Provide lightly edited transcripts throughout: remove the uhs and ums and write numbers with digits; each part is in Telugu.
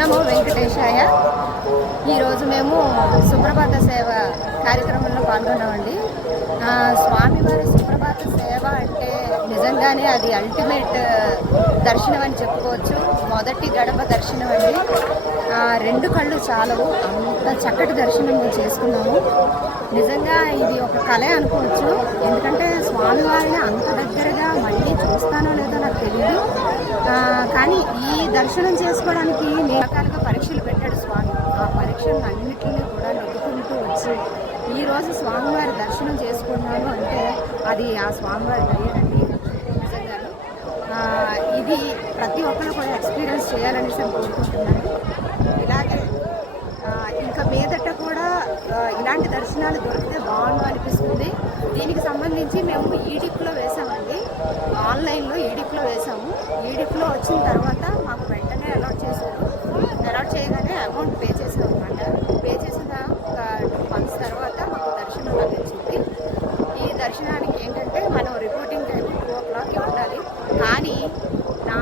నమో వెంకటేశాయ. ఈరోజు మేము సుప్రభాత సేవ కార్యక్రమంలో పాల్గొన్నామండి. స్వామివారి సుప్రభాత సేవ అంటే నిజంగానే అది అల్టిమేట్ దర్శనం అని చెప్పుకోవచ్చు. మొదటి గడప దర్శనం అండి. రెండు కళ్ళు చాలవు, అంత చక్కటి దర్శనం మేము చేసుకున్నాము. నిజంగా ఇది ఒక కళే అనుకోవచ్చు. ఎందుకంటే స్వామివారిని అంత దగ్గరగా మళ్ళీ చూస్తానో లేదో నాకు తెలియదు. కానీ ఈ దర్శనం చేసుకోవడానికి రకాలుగా పరీక్షలు పెట్టాడు స్వామి. ఆ పరీక్షలు అన్నింటినీ కూడా నెగ్గుకుంటూ వచ్చి ఈరోజు స్వామివారి దర్శనం చేసుకున్నాను అంటే అది ఆ స్వామివారి దయ్యండి. నిజంగాను ఇది ప్రతి ఒక్కరు కూడా ఎక్స్పీరియన్స్ చేయాలనేసి కోరుకుంటున్నాను. ఇలాగే ఇంకా మీదట కూడా ఇలాంటి దర్శనాలు దొరికితే బాగుండు అనిపిస్తుంది. దీనికి సంబంధించి మేము ఈడిప్లో వేసామండి. ఆన్లైన్లో ఈడిప్లో వేసాము. ఈడిప్లో వచ్చిన తర్వాత మాకు వెంటనే అలాట్ చేశారు. అలాట్ చేయగానే అమౌంట్ పే చేసాం అనమాట. పే చేసిన ఒక 2 months తర్వాత మాకు దర్శనం లభించింది. ఈ దర్శనానికి ఏంటంటే మనం రిపోర్టింగ్ టైం 2 o'clock ఉండాలి. కానీ నా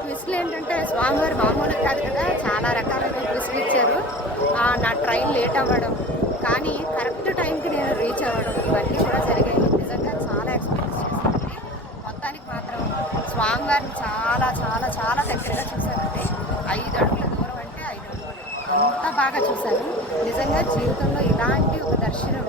ట్విస్ట్లు ఏంటంటే స్వామివారు మామూలుగా కాదు కదా, చాలా రకాలుగా ట్విస్ట్లు ఇచ్చారు. నా ట్రైన్ లేట్ అవ్వడం, కానీ కరెక్ట్ టైంకి నేను రీచ్ అవ్వడం, ఇవన్నీ కూడా జరిగాయి. నిజంగా చాలా ఎక్స్పీరియన్స్ చేశానండి. మొత్తానికి మాత్రం స్వామివారిని చాలా చాలా చాలా దగ్గరగా చూశానండి. 5 అడుగుల దూరం అంటే 5 అడుగులు, అంత బాగా చూశాను. నిజంగా జీవితంలో ఇలాంటి ఒక దర్శనం